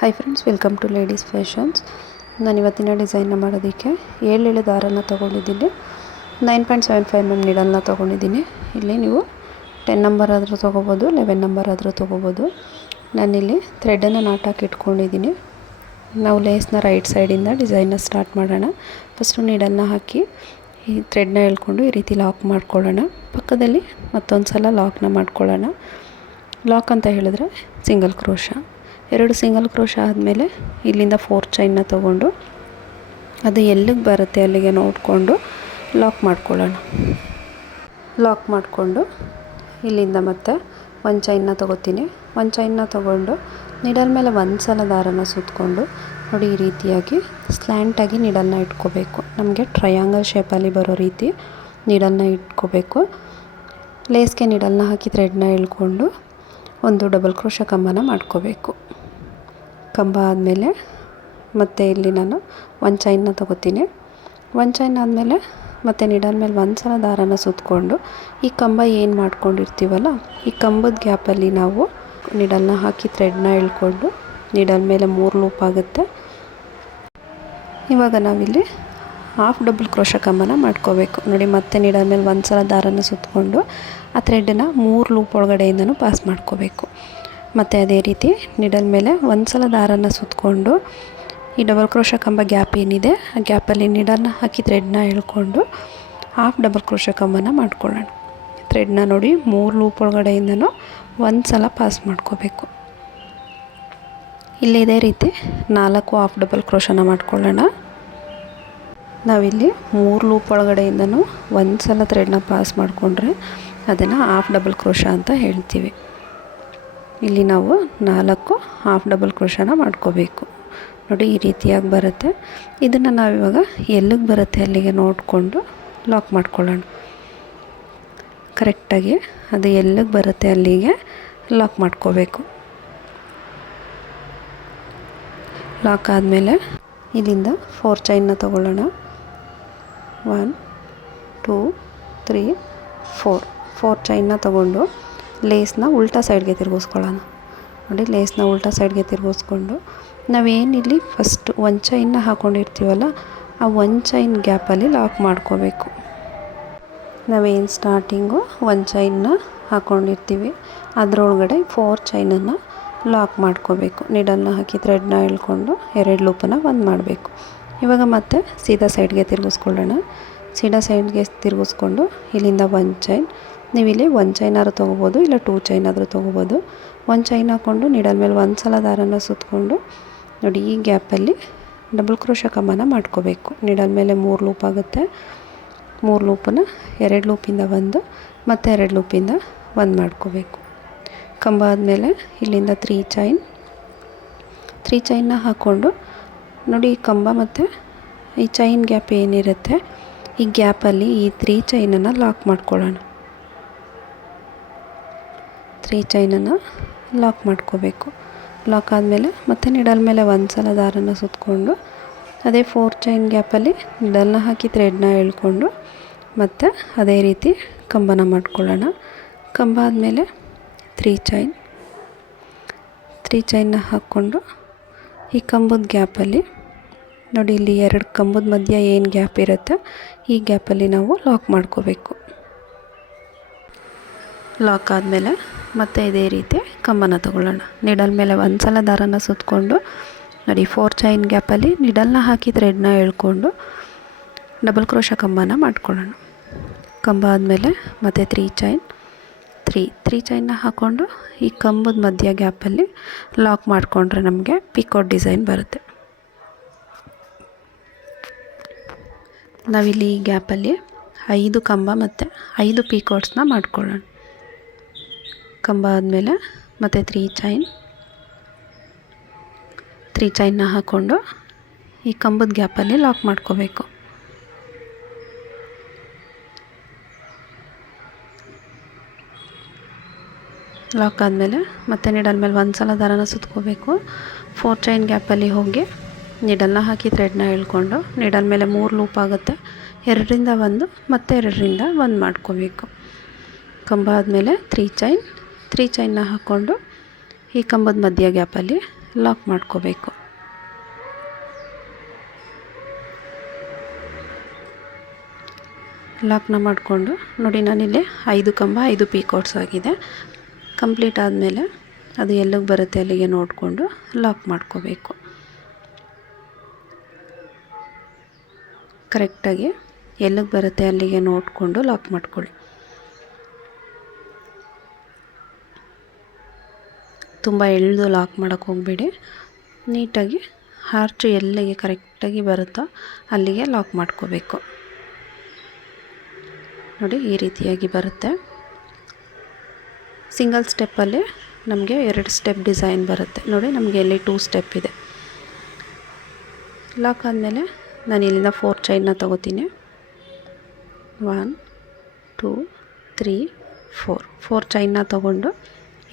Hi friends, welcome to ladies fashions. ನಾನು ಇವತ್ತಿನ ಡಿಸೈನ್ನ ಮಾಡೋದಕ್ಕೆ 7 ದಾರನ ತೊಗೊಂಡಿದ್ದೀನಿ. 9.75 mm ನೀಡಲ್ನ ತೊಗೊಂಡಿದ್ದೀನಿ. ಇಲ್ಲಿ ನೀವು 10 ನಂಬರ್ ಆದರೂ ತೊಗೋಬೋದು, 11 ನಂಬರ್ ಆದರೂ ತೊಗೋಬೋದು. ನಾನಿಲ್ಲಿ ಥ್ರೆಡನ್ನು ನಾಟಾಕಿ ಇಟ್ಕೊಂಡಿದ್ದೀನಿ. ನಾವು ಲೇಸ್ನ ರೈಟ್ ಸೈಡಿಂದ ಡಿಸೈನ್ನ ಸ್ಟಾರ್ಟ್ ಮಾಡೋಣ. ಫಸ್ಟು ನೀಡಲ್ನ ಹಾಕಿ ಈ ಥ್ರೆಡ್ನ ಎಳ್ಕೊಂಡು ಈ ರೀತಿ ಲಾಕ್ ಮಾಡ್ಕೊಳ್ಳೋಣ. ಪಕ್ಕದಲ್ಲಿ ಮತ್ತೊಂದು ಸಲ ಲಾಕ್ನ ಮಾಡ್ಕೊಳ್ಳೋಣ. ಲಾಕ್ ಅಂತ ಹೇಳಿದ್ರೆ ಸಿಂಗಲ್ ಕ್ರೋಶ. 2 ಸಿಂಗಲ್ ಕ್ರೋಶ ಆದಮೇಲೆ ಇಲ್ಲಿಂದ 4 ಚೈನ್ನ ತೊಗೊಂಡು ಅದು ಎಲ್ಲಿಗೆ ಬರುತ್ತೆ ಅಲ್ಲಿಗೆ ನೋಡಿಕೊಂಡು ಲಾಕ್ ಮಾಡ್ಕೊಳ್ಳೋಣ. ಲಾಕ್ ಮಾಡಿಕೊಂಡು ಇಲ್ಲಿಂದ ಮತ್ತೆ 1 ಚೈನ್ನ ತೊಗೋತೀನಿ. 1 ಚೈನ್ನ ತೊಗೊಂಡು ನೀಡಲ್ ಮೇಲೆ ಒಂದು ಸಲ ದಾರನ ಸುತ್ತಕೊಂಡು ನೋಡಿ ಈ ರೀತಿಯಾಗಿ ಸ್ಲ್ಯಾಂಟಾಗಿ ನೀಡಲ್ನ ಇಟ್ಕೋಬೇಕು. ನಮಗೆ ಟ್ರಯಾಂಗಲ್ ಶೇಪಲ್ಲಿ ಬರೋ ರೀತಿ ನೀಡಲ್ನ ಇಟ್ಕೋಬೇಕು. ಲೇಸ್ಗೆ ನೀಡಲ್ನ ಹಾಕಿ ಥ್ರೆಡ್ನ ಎಳ್ಕೊಂಡು ಒಂದು ಡಬಲ್ ಕ್ರೋಶ ಕಂಬನ ಮಾಡ್ಕೋಬೇಕು. ಕಂಬ ಆದಮೇಲೆ ಮತ್ತೆ ಇಲ್ಲಿ ನಾನು 1 ಚೈನ್ನ ತೊಗೋತೀನಿ. 1 ಚೈನ್ ಆದಮೇಲೆ ಮತ್ತೆ ನೀಡಲ್ ಮೇಲೆ ಒಂದು ಸಲ ದಾರನ ಸುತ್ತಕೊಂಡು ಈ ಕಂಬ ಏನು ಮಾಡ್ಕೊಂಡಿರ್ತೀವಲ್ಲ ಈ ಕಂಬದ ಗ್ಯಾಪಲ್ಲಿ ನಾವು ನೀಡಲ್ನ ಹಾಕಿ ಥ್ರೆಡ್ನ ಎಳ್ಕೊಂಡು ನೀಡಲ್ ಮೇಲೆ 3 ಲೂಪ್ ಆಗುತ್ತೆ. ಇವಾಗ ನಾವಿಲ್ಲಿ ಹಾಫ್ ಡಬಲ್ ಕ್ರೋಶ ಕಂಬನ ಮಾಡ್ಕೋಬೇಕು. ನೋಡಿ ಮತ್ತೆ ನೀಡಲ್ ಮೇಲೆ ಒಂದು ಸಲ ದಾರನ ಸುತ್ತಕೊಂಡು ಆ ಥ್ರೆಡನ್ನು 3 ಲೂಪ್ ಒಳಗಡೆಯಿಂದನೂ ಪಾಸ್ ಮಾಡ್ಕೋಬೇಕು. ಮತ್ತು ಅದೇ ರೀತಿ ನೀಡಲ್ ಮೇಲೆ ಒಂದು ಸಲ ದಾರನ ಸುತ್ತಕೊಂಡು ಈ ಡಬಲ್ ಕ್ರೋಶ ಕಂಬ ಗ್ಯಾಪ್ ಏನಿದೆ ಆ ಗ್ಯಾಪಲ್ಲಿ ನೀಡಲ್ನ ಹಾಕಿ ಥ್ರೆಡ್ನ ಎಳ್ಕೊಂಡು ಹಾಫ್ ಡಬಲ್ ಕ್ರೋಶ ಕಂಬನ ಮಾಡ್ಕೊಳ್ಳೋಣ. ಥ್ರೆಡ್ನ ನೋಡಿ 3 ಲೂಪ್ ಒಳಗಡೆಯಿಂದನೂ ಒಂದು ಸಲ ಪಾಸ್ ಮಾಡ್ಕೋಬೇಕು. ಇಲ್ಲಿ ಇದೇ ರೀತಿ 4 ಹಾಫ್ ಡಬಲ್ ಕ್ರೋಶನ ಮಾಡ್ಕೊಳ್ಳೋಣ. ನಾವಿಲ್ಲಿ 3 ಲೂಪ್ ಒಳಗಡೆಯಿಂದನೂ ಒಂದು ಸಲ ಥ್ರೆಡ್ನ ಪಾಸ್ ಮಾಡಿಕೊಂಡ್ರೆ ಅದನ್ನು ಹಾಫ್ ಡಬಲ್ ಕ್ರೋಶ ಅಂತ ಹೇಳ್ತೀವಿ. ಇಲ್ಲಿ ನಾವು 4 ಹಾಫ್ ಡಬಲ್ ಕ್ರೋಶನ ಮಾಡ್ಕೋಬೇಕು. ನೋಡಿ ಈ ರೀತಿಯಾಗಿ ಬರುತ್ತೆ. ಇದನ್ನು ನಾವಿವಾಗ ಎಲ್ಲಿಗೆ ಬರುತ್ತೆ ಅಲ್ಲಿಗೆ ನೋಡಿಕೊಂಡು ಲಾಕ್ ಮಾಡ್ಕೊಳ್ಳೋಣ. ಕರೆಕ್ಟಾಗಿ ಅದು ಎಲ್ಲಿಗೆ ಬರುತ್ತೆ ಅಲ್ಲಿಗೆ ಲಾಕ್ ಮಾಡ್ಕೋಬೇಕು. ಲಾಕ್ ಆದಮೇಲೆ ಇಲ್ಲಿಂದ 4 ಚೈನ್ನ ತೊಗೊಳ್ಳೋಣ. 1 2 3 4 ಚೈನ್ನ ತೊಗೊಂಡು ಲೇಸ್ನ ಉಲ್ಟಾ ಸೈಡ್ಗೆ ತಿರುಗಿಸ್ಕೊಳ್ಳೋಣ. ನೋಡಿ ಲೇಸ್ನ ಉಲ್ಟಾ ಸೈಡ್ಗೆ ತಿರುಗಿಸ್ಕೊಂಡು ನಾವೇನಿಲ್ಲಿ ಫಸ್ಟ್ 1 ಚೈನ್ನ ಹಾಕ್ಕೊಂಡಿರ್ತೀವಲ್ಲ ಆ 1 ಚೈನ್ ಗ್ಯಾಪಲ್ಲಿ ಲಾಕ್ ಮಾಡ್ಕೋಬೇಕು. ನಾವೇನು ಸ್ಟಾರ್ಟಿಂಗು 1 ಚೈನ್ನ ಹಾಕ್ಕೊಂಡಿರ್ತೀವಿ ಅದರೊಳಗಡೆ 4 ಚೈನನ್ನು ಲಾಕ್ ಮಾಡ್ಕೋಬೇಕು. ನೀಡಲ್ನ ಹಾಕಿ ಥ್ರೆಡ್ನ ಎಳ್ಕೊಂಡು 2 ಲೂಪನ್ನು ಒಂದು ಮಾಡಬೇಕು. ಇವಾಗ ಮತ್ತೆ ಸೀದಾ ಸೈಡ್ಗೆ ತಿರುಗಿಸ್ಕೊಳ್ಳೋಣ. ಸೀದಾ ಸೈಡ್ಗೆ ತಿರುಗಿಸ್ಕೊಂಡು ಇಲ್ಲಿಂದ 1 ಚೈನ್, ನೀವಿಲ್ಲಿ 1 ಚೈನ್ ಆದರೂ ತೊಗೋಬೋದು, ಇಲ್ಲ 2 ಚೈನ್ ಆದರೂ ತೊಗೋಬೋದು. 1 ಚೈನ್ ಹಾಕ್ಕೊಂಡು ನೀಡಲ್ ಮೇಲೆ ಒಂದು ಸಲ ದಾರನ ಸುತ್ತಕೊಂಡು ನೋಡಿ ಈ ಗ್ಯಾಪಲ್ಲಿ ಡಬಲ್ ಕ್ರೋಶ ಕಂಬನ ಮಾಡ್ಕೋಬೇಕು. ನೀಡಲ್ ಮೇಲೆ 3 ಲೂಪ್ ಆಗುತ್ತೆ. 3 ಲೂಪನ್ನು 2 ಲೂಪಿಂದ ಒಂದು ಮತ್ತು 2 ಲೂಪಿಂದ ಒಂದು ಮಾಡ್ಕೋಬೇಕು. ಕಂಬ ಆದಮೇಲೆ ಇಲ್ಲಿಂದ 3 ಚೈನ್ನ ಹಾಕ್ಕೊಂಡು ನೋಡಿ ಈ ಕಂಬ ಮತ್ತು ಈ ಚೈನ್ ಗ್ಯಾಪ್ ಏನಿರುತ್ತೆ ಈ ಗ್ಯಾಪಲ್ಲಿ ಈ 3 ಚೈನನ್ನು ಲಾಕ್ ಮಾಡ್ಕೊಳ್ಳೋಣ. 3 ಚೈನನ್ನು ಲಾಕ್ ಮಾಡ್ಕೋಬೇಕು. ಲಾಕ್ ಆದಮೇಲೆ ಮತ್ತೆ ನೀಡಲ್ ಮೇಲೆ ಒಂದು ಸಲ ದಾರನ ಸುತ್ತಕೊಂಡು ಅದೇ 4 ಚೈನ್ ಗ್ಯಾಪಲ್ಲಿ ನೀಡಲ್ನ ಹಾಕಿ ಥ್ರೆಡ್ನ ಎಳ್ಕೊಂಡು ಮತ್ತು ಅದೇ ರೀತಿ ಕಂಬನ ಮಾಡ್ಕೊಳ್ಳೋಣ. ಕಂಬ ಆದಮೇಲೆ 3 ಚೈನ್ನ ಹಾಕ್ಕೊಂಡು ಈ ಕಂಬದ ಗ್ಯಾಪಲ್ಲಿ ನೋಡಿ ಇಲ್ಲಿ 2 ಕಂಬದ ಮಧ್ಯೆ ಏನು ಗ್ಯಾಪ್ ಇರುತ್ತೆ ಈ ಗ್ಯಾಪಲ್ಲಿ ನಾವು ಲಾಕ್ ಮಾಡ್ಕೋಬೇಕು. ಲಾಕ್ ಆದಮೇಲೆ ಮತ್ತೆ ಇದೇ ರೀತಿ ಕಂಬನ ತಗೊಳ್ಳೋಣ. ನೀಡಲ್ ಮೇಲೆ ಒಂದು ಸಲ ದಾರನ ಸುತ್ತಕೊಂಡು ನೋಡಿ 4 ಚೈನ್ ಗ್ಯಾಪಲ್ಲಿ ನೀಡಲ್ನ ಹಾಕಿ ಥ್ರೆಡ್ನ ಎಳ್ಕೊಂಡು ಡಬಲ್ ಕ್ರೋಶ ಕಂಬನ ಮಾಡ್ಕೊಳ್ಳೋಣ. ಕಂಬ ಆದಮೇಲೆ ಮತ್ತೆ 3 ಚೈನ್ನ ಹಾಕ್ಕೊಂಡು ಈ ಕಂಬದ ಮಧ್ಯ ಗ್ಯಾಪಲ್ಲಿ ಲಾಕ್ ಮಾಡಿಕೊಂಡ್ರೆ ನಮಗೆ ಪಿಕೋಟ್ ಡಿಸೈನ್ ಬರುತ್ತೆ. ನಾವಿಲ್ಲಿ ಈ ಗ್ಯಾಪಲ್ಲಿ 5 ಕಂಬ ಮತ್ತು 5 ಪಿಕೋಟ್ಸ್ನ ಮಾಡ್ಕೊಳ್ಳೋಣ. ಕಂಬ ಆದಮೇಲೆ ಮತ್ತು 3 ಚೈನ್ನ ಹಾಕ್ಕೊಂಡು ಈ ಕಂಬದ ಗ್ಯಾಪಲ್ಲಿ ಲಾಕ್ ಮಾಡ್ಕೋಬೇಕು. ಲಾಕ್ ಆದಮೇಲೆ ಮತ್ತೆ ನೀಡಲ್ ಮೇಲೆ ಒಂದು ಸಲ ದಾರನ ಸುತ್ಕೋಬೇಕು. 4 ಚೈನ್ ಗ್ಯಾಪಲ್ಲಿ ಹೋಗಿ ನೀಡಲ್ನ ಹಾಕಿ ಥ್ರೆಡ್ನ ಎಳ್ಕೊಂಡು ನೀಡಲ್ ಮೇಲೆ 3 ಲೂಪ್ ಆಗುತ್ತೆ. 2ರಿಂದ 1 ಮತ್ತು 2ರಿಂದ 1 ಮಾಡ್ಕೋಬೇಕು. ಕಂಬ ಆದಮೇಲೆ 3 ಚೈನ್ನ ಹಾಕ್ಕೊಂಡು ಈ ಕಂಬದ ಮಧ್ಯ ಗ್ಯಾಪಲ್ಲಿ ಲಾಕ್ ಮಾಡ್ಕೋಬೇಕು. ಲಾಕ್ನ ಮಾಡಿಕೊಂಡು ನೋಡಿ, ನಾನಿಲ್ಲಿ 5 ಕಂಬ 5 ಪೀಕಾಟ್ಸ್ ಆಗಿದೆ. ಕಂಪ್ಲೀಟ್ ಆದಮೇಲೆ ಅದು ಎಲ್ಲಿಗೆ ಬರುತ್ತೆ ಅಲ್ಲಿಗೆ ನೋಡಿಕೊಂಡು ಲಾಕ್ ಮಾಡ್ಕೋಬೇಕು. ಕರೆಕ್ಟಾಗಿ ಎಲ್ಲಿಗೆ ಬರುತ್ತೆ ಅಲ್ಲಿಗೆ ನೋಡಿಕೊಂಡು ಲಾಕ್ ಮಾಡ್ಕೊಳ್ಳಿ. ತುಂಬ ಎಳೆದು ಲಾಕ್ ಮಾಡೋಕ್ಕೆ ಹೋಗಬೇಡಿ. ನೀಟಾಗಿ ಆರ್ಚು ಎಲ್ಲಿಗೆ ಕರೆಕ್ಟಾಗಿ ಬರುತ್ತೋ ಅಲ್ಲಿಗೆ ಲಾಕ್ ಮಾಡ್ಕೋಬೇಕು. ನೋಡಿ, ಈ ರೀತಿಯಾಗಿ ಬರುತ್ತೆ. ಸಿಂಗಲ್ ಸ್ಟೆಪ್ಪಲ್ಲಿ ನಮಗೆ 2 ಸ್ಟೆಪ್ ಡಿಸೈನ್ ಬರುತ್ತೆ. ನೋಡಿ, ನಮಗೆ ಇಲ್ಲಿ 2 ಸ್ಟೆಪ್ ಇದೆ. ಲಾಕ್ ಆದಮೇಲೆ ನಾನು ಇಲ್ಲಿಂದ 4 ಚೈನ್ನ ತಗೋತೀನಿ. 1 2 3 4 ಚೈನ್ನ ತಗೊಂಡು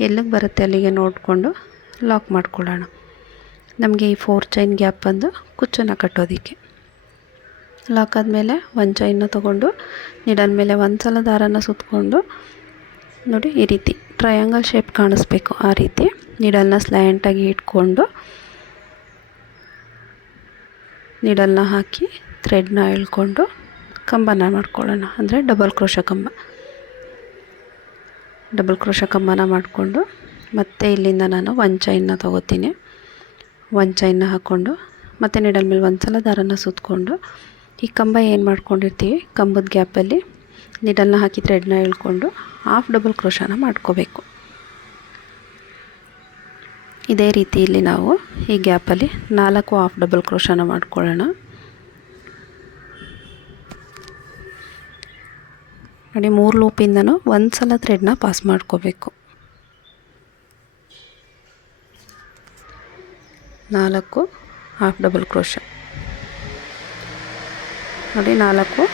ಎಲ್ಲಿಗೆ ಬರುತ್ತೆ ಅಲ್ಲಿಗೆ ನೋಡಿಕೊಂಡು ಲಾಕ್ ಮಾಡ್ಕೊಳ್ಳೋಣ. ನಮಗೆ ಈ 4 ಚೈನ್ ಗ್ಯಾಪ್ ಬಂದು ಕುಚ್ಚನ್ನು ಕಟ್ಟೋದಕ್ಕೆ. ಲಾಕ್ ಆದಮೇಲೆ 1 ಚೈನ್ನ ತಗೊಂಡು ನೀಡಲ್ ಮೇಲೆ ಒಂದು ಸಲ ದಾರನ ಸುತ್ತಕೊಂಡು ನೋಡಿ, ಈ ರೀತಿ ಟ್ರಯಾಂಗಲ್ ಶೇಪ್ ಕಾಣಿಸ್ಬೇಕು. ಆ ರೀತಿ ನೀಡಲ್ನ ಸ್ಲ್ಯಾಂಟಾಗಿ ಇಟ್ಕೊಂಡು ನೀಡಲ್ನ ಹಾಕಿ ಥ್ರೆಡ್ನ ಎಳ್ಕೊಂಡು ಕಂಬನ ಮಾಡ್ಕೊಳ್ಳೋಣ. ಅಂದರೆ ಡಬಲ್ ಕ್ರೋಶ ಕಂಬನ ಮಾಡಿಕೊಂಡು ಮತ್ತೆ ಇಲ್ಲಿಂದ ನಾನು 1 ಚೈನ್ನ ತಗೋತೀನಿ. 1 ಚೈನ್ನ ಹಾಕ್ಕೊಂಡು ಮತ್ತು ನೀಡಲ್ ಮೇಲೆ ಒಂದು ಸಲ ದಾರನ ಸುತ್ತಕೊಂಡು ಈ ಕಂಬ ಏನು ಮಾಡ್ಕೊಂಡಿರ್ತೀವಿ, ಕಂಬದ ಗ್ಯಾಪಲ್ಲಿ ನೀಡಲ್ನ ಹಾಕಿ ಥ್ರೆಡ್ನ ಎಳ್ಕೊಂಡು ಹಾಫ್ ಡಬಲ್ ಕ್ರೋಶನ ಮಾಡ್ಕೋಬೇಕು. ಇದೇ ರೀತಿ ಇಲ್ಲಿ ನಾವು ಈ ಗ್ಯಾಪಲ್ಲಿ 4 ಹಾಫ್ ಡಬಲ್ ಕ್ರೋಶನ ಮಾಡ್ಕೊಳ್ಳೋಣ. ನೋಡಿ, 3 ಲೂಪಿಂದನೂ ಒಂದು ಸಲ ಥ್ರೆಡ್ನ ಪಾಸ್ ಮಾಡ್ಕೋಬೇಕು. 4 ಹಾಫ್ ಡಬಲ್ ಕ್ರೋಶ. ನೋಡಿ, 4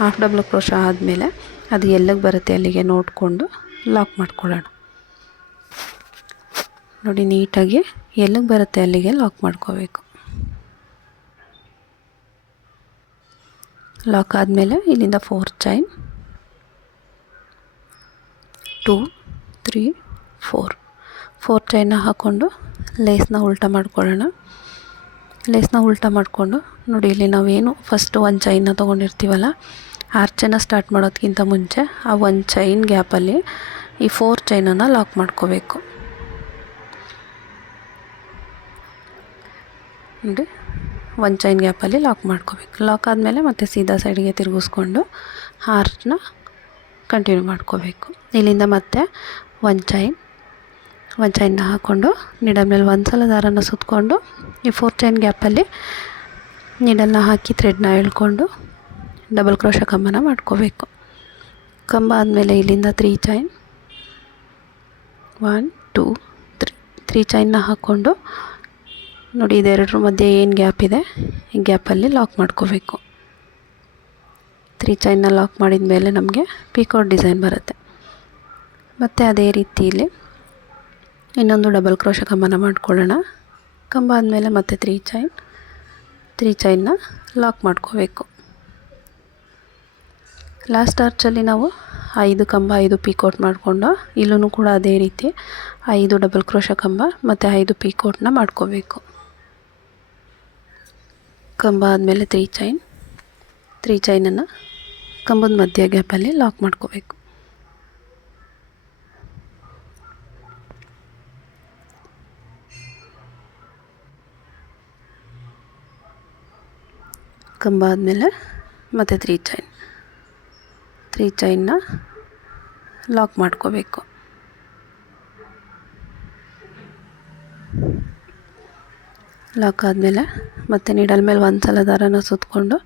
ಹಾಫ್ ಡಬಲ್ ಕ್ರೋಶ ಆದಮೇಲೆ ಅದು ಎಲ್ಲಿಗೆ ಬರುತ್ತೆ ಅಲ್ಲಿಗೆ ನೋಡಿಕೊಂಡು ಲಾಕ್ ಮಾಡ್ಕೊಳ್ಳೋಣ. ನೋಡಿ, ನೀಟಾಗಿ ಎಲ್ಲಿಗೆ ಬರುತ್ತೆ ಅಲ್ಲಿಗೆ ಲಾಕ್ ಮಾಡ್ಕೋಬೇಕು. ಲಾಕ್ ಆದಮೇಲೆ ಇಲ್ಲಿಂದ 4 ಚೈನ್ 2 3 4 ಚೈನ್ನ ಹಾಕ್ಕೊಂಡು ಲೇಸ್ನ ಉಲ್ಟಾ ಮಾಡ್ಕೊಳ್ಳೋಣ. ಲೇಸ್ನ ಉಲ್ಟಾ ಮಾಡಿಕೊಂಡು ನೋಡಿ, ಇಲ್ಲಿ ನಾವೇನು ಫಸ್ಟ್ 1 ಚೈನ್ನ ತೊಗೊಂಡಿರ್ತೀವಲ್ಲ, ಆರ್ಚನ್ನು ಸ್ಟಾರ್ಟ್ ಮಾಡೋದಕ್ಕಿಂತ ಮುಂಚೆ ಆ 1 ಚೈನ್ ಗ್ಯಾಪಲ್ಲಿ ಈ 4 ಚೈನನ್ನು ಲಾಕ್ ಮಾಡ್ಕೋಬೇಕು. ನೋಡಿ, 1 ಚೈನ್ ಗ್ಯಾಪಲ್ಲಿ ಲಾಕ್ ಮಾಡ್ಕೋಬೇಕು. ಲಾಕ್ ಆದಮೇಲೆ ಮತ್ತೆ ಸೀದಾ ಸೈಡಿಗೆ ತಿರುಗಿಸ್ಕೊಂಡು ಆರ್ಚ್ನ ಕಂಟಿನ್ಯೂ ಮಾಡ್ಕೋಬೇಕು. ಇಲ್ಲಿಂದ ಮತ್ತೆ 1 ಚೈನ್ನ ಹಾಕ್ಕೊಂಡು ನೀಡಲ್ ಮೇಲೆ ಒಂದು ಸಲ ದಾರನ ಸುತ್ತಕೊಂಡು ಈ 4 ಚೈನ್ ಗ್ಯಾಪಲ್ಲಿ ನೀಡಲ್ನ ಹಾಕಿ ಥ್ರೆಡ್ನ ಎಳ್ಕೊಂಡು ಡಬಲ್ ಕ್ರೋಶ ಕಂಬನ ಮಾಡ್ಕೋಬೇಕು. ಕಂಬ ಆದಮೇಲೆ ಇಲ್ಲಿಂದ 3 ಚೈನ್ 1 2 3 ಚೈನ್ನ ಹಾಕ್ಕೊಂಡು ನೋಡಿ, ಇದೆರಡರ ಮಧ್ಯೆ ಏನು ಗ್ಯಾಪ್ ಇದೆ ಈ ಗ್ಯಾಪಲ್ಲಿ ಲಾಕ್ ಮಾಡ್ಕೋಬೇಕು. 3 ಚೈನ್ನ ಲಾಕ್ ಮಾಡಿದ ಮೇಲೆ ನಮಗೆ ಪೀಕಾಟ್ ಡಿಸೈನ್ ಬರುತ್ತೆ. ಮತ್ತು ಅದೇ ರೀತಿಯಲ್ಲಿ ಇನ್ನೊಂದು ಡಬಲ್ ಕ್ರೋಶ ಕಂಬನ ಮಾಡ್ಕೊಳ್ಳೋಣ. ಕಂಬ ಆದಮೇಲೆ ಮತ್ತೆ 3 ಚೈನ್ನ ಲಾಕ್ ಮಾಡ್ಕೋಬೇಕು. ಲಾಸ್ಟ್ ಆರ್ಚಲ್ಲಿ ನಾವು 5 ಕಂಬ 5 ಪೀಕಾಟ್ ಮಾಡಿಕೊಂಡು ಇಲ್ಲೂ ಕೂಡ ಅದೇ ರೀತಿ 5 ಡಬಲ್ ಕ್ರೋಶ ಕಂಬ ಮತ್ತು 5 ಪೀಕಾಟ್ನ ಮಾಡ್ಕೋಬೇಕು. ಕಂಬ ಆದಮೇಲೆ 3 ಚೈನನ್ನು ಕಂಬದ ಮಧ್ಯ ಗ್ಯಾಪಲ್ಲಿ ಲಾಕ್ ಮಾಡ್ಕೋಬೇಕು. ಕಂಬ ಆದಮೇಲೆ ಮತ್ತು 3 ಚೈನ್ನ ಲಾಕ್ ಮಾಡ್ಕೋಬೇಕು. ಲಾಕ್ ಆದಮೇಲೆ ಮತ್ತೆ ನೀಡಲ್ ಮೇಲೆ ಒಂದು ಸಲ ದಾರನ ಸುತ್ತಕೊಂಡು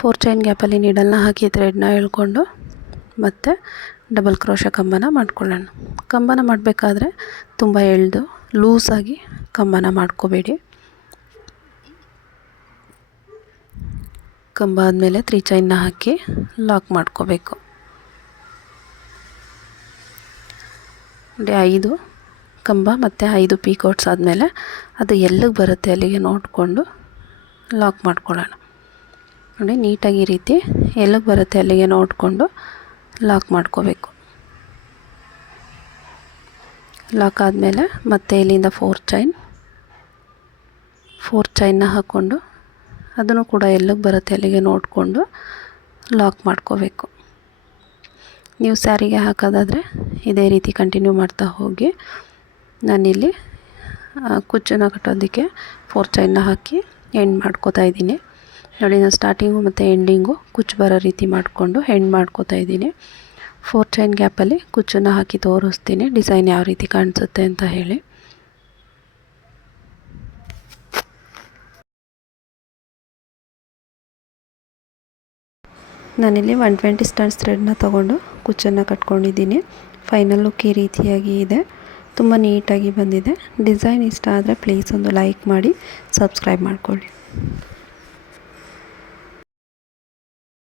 4 ಚೈನ್ ಗ್ಯಾಪಲ್ಲಿ ನೀಡಲ್ನ ಹಾಕಿ ಥ್ರೆಡ್ನ ಎಳ್ಕೊಂಡು ಮತ್ತು ಡಬಲ್ ಕ್ರೋಶ ಕಂಬನ ಮಾಡ್ಕೊಳ್ಳೋಣ. ಕಂಬನ ಮಾಡಬೇಕಾದ್ರೆ ತುಂಬ ಎಳೆದು ಲೂಸಾಗಿ ಕಂಬನ ಮಾಡ್ಕೋಬೇಡಿ. ಕಂಬ ಆದಮೇಲೆ 3 ಚೈನ್ನ ಹಾಕಿ ಲಾಕ್ ಮಾಡ್ಕೋಬೇಕು. 5 ಕಂಬ ಮತ್ತು 5 ಪೀಕಾಟ್ಸ್ ಆದಮೇಲೆ ಅದು ಎಲ್ಲಿಗೆ ಬರುತ್ತೆ ಅಲ್ಲಿಗೆ ನೋಡಿಕೊಂಡು ಲಾಕ್ ಮಾಡ್ಕೊಳ್ಳೋಣ. ನೋಡಿ, ನೀಟಾಗಿ ಈ ರೀತಿ ಎಲ್ಲಿಗೆ ಬರುತ್ತೆ ಅಲ್ಲಿಗೆ ನೋಡಿಕೊಂಡು ಲಾಕ್ ಮಾಡ್ಕೋಬೇಕು. ಲಾಕ್ ಆದಮೇಲೆ ಮತ್ತೆ ಇಲ್ಲಿಂದ 4 ಚೈನ್ 4 ಚೈನ್ನ ಹಾಕ್ಕೊಂಡು ಅದನ್ನು ಕೂಡ ಎಲ್ಲಿಗೆ ಬರುತ್ತೆ ಅಲ್ಲಿಗೆ ನೋಡಿಕೊಂಡು ಲಾಕ್ ಮಾಡ್ಕೋಬೇಕು. ನೀವು ಸ್ಯಾರಿಗೆ ಹಾಕೋದಾದರೆ ಇದೇ ರೀತಿ ಕಂಟಿನ್ಯೂ ಮಾಡ್ತಾ ಹೋಗಿ. ನಾನಿಲ್ಲಿ ಕುಚ್ಚನ್ನು ಕಟ್ಟೋದಕ್ಕೆ 4 ಚೈನ್ನ ಹಾಕಿ ಎಂಡ್ ಮಾಡ್ಕೋತಾ ಇದ್ದೀನಿ. ನೋಡಿ, ನಾನು ಸ್ಟಾರ್ಟಿಂಗು ಮತ್ತು ಎಂಡಿಂಗು ಕುಚ್ಚು ಬರೋ ರೀತಿ ಮಾಡಿಕೊಂಡು ಎಂಡ್ ಮಾಡ್ಕೋತಾ ಇದ್ದೀನಿ. 4 ಚೈನ್ ಗ್ಯಾಪಲ್ಲಿ ಕುಚ್ಚನ್ನು ಹಾಕಿ ತೋರಿಸ್ತೀನಿ ಡಿಸೈನ್ ಯಾವ ರೀತಿ ಕಾಣಿಸುತ್ತೆ ಅಂತ ಹೇಳಿ. ನಾನಿಲ್ಲಿ 120 ಸ್ಟ್ಯಾಂಡ್ಸ್ ಥ್ರೆಡ್ನ ತೊಗೊಂಡು ಕುಚ್ಚನ್ನು ಕಟ್ಕೊಂಡಿದ್ದೀನಿ. ಫೈನಲ್ ಲುಕ್ ಈ ರೀತಿಯಾಗಿ ಇದೆ. ತುಂಬ ನೀಟಾಗಿ ಬಂದಿದೆ. ಡಿಸೈನ್ ಇಷ್ಟ ಆದರೆ ಪ್ಲೀಸ್ ಒಂದು ಲೈಕ್ ಮಾಡಿ, ಸಬ್ಸ್ಕ್ರೈಬ್ ಮಾಡ್ಕೊಳ್ಳಿ.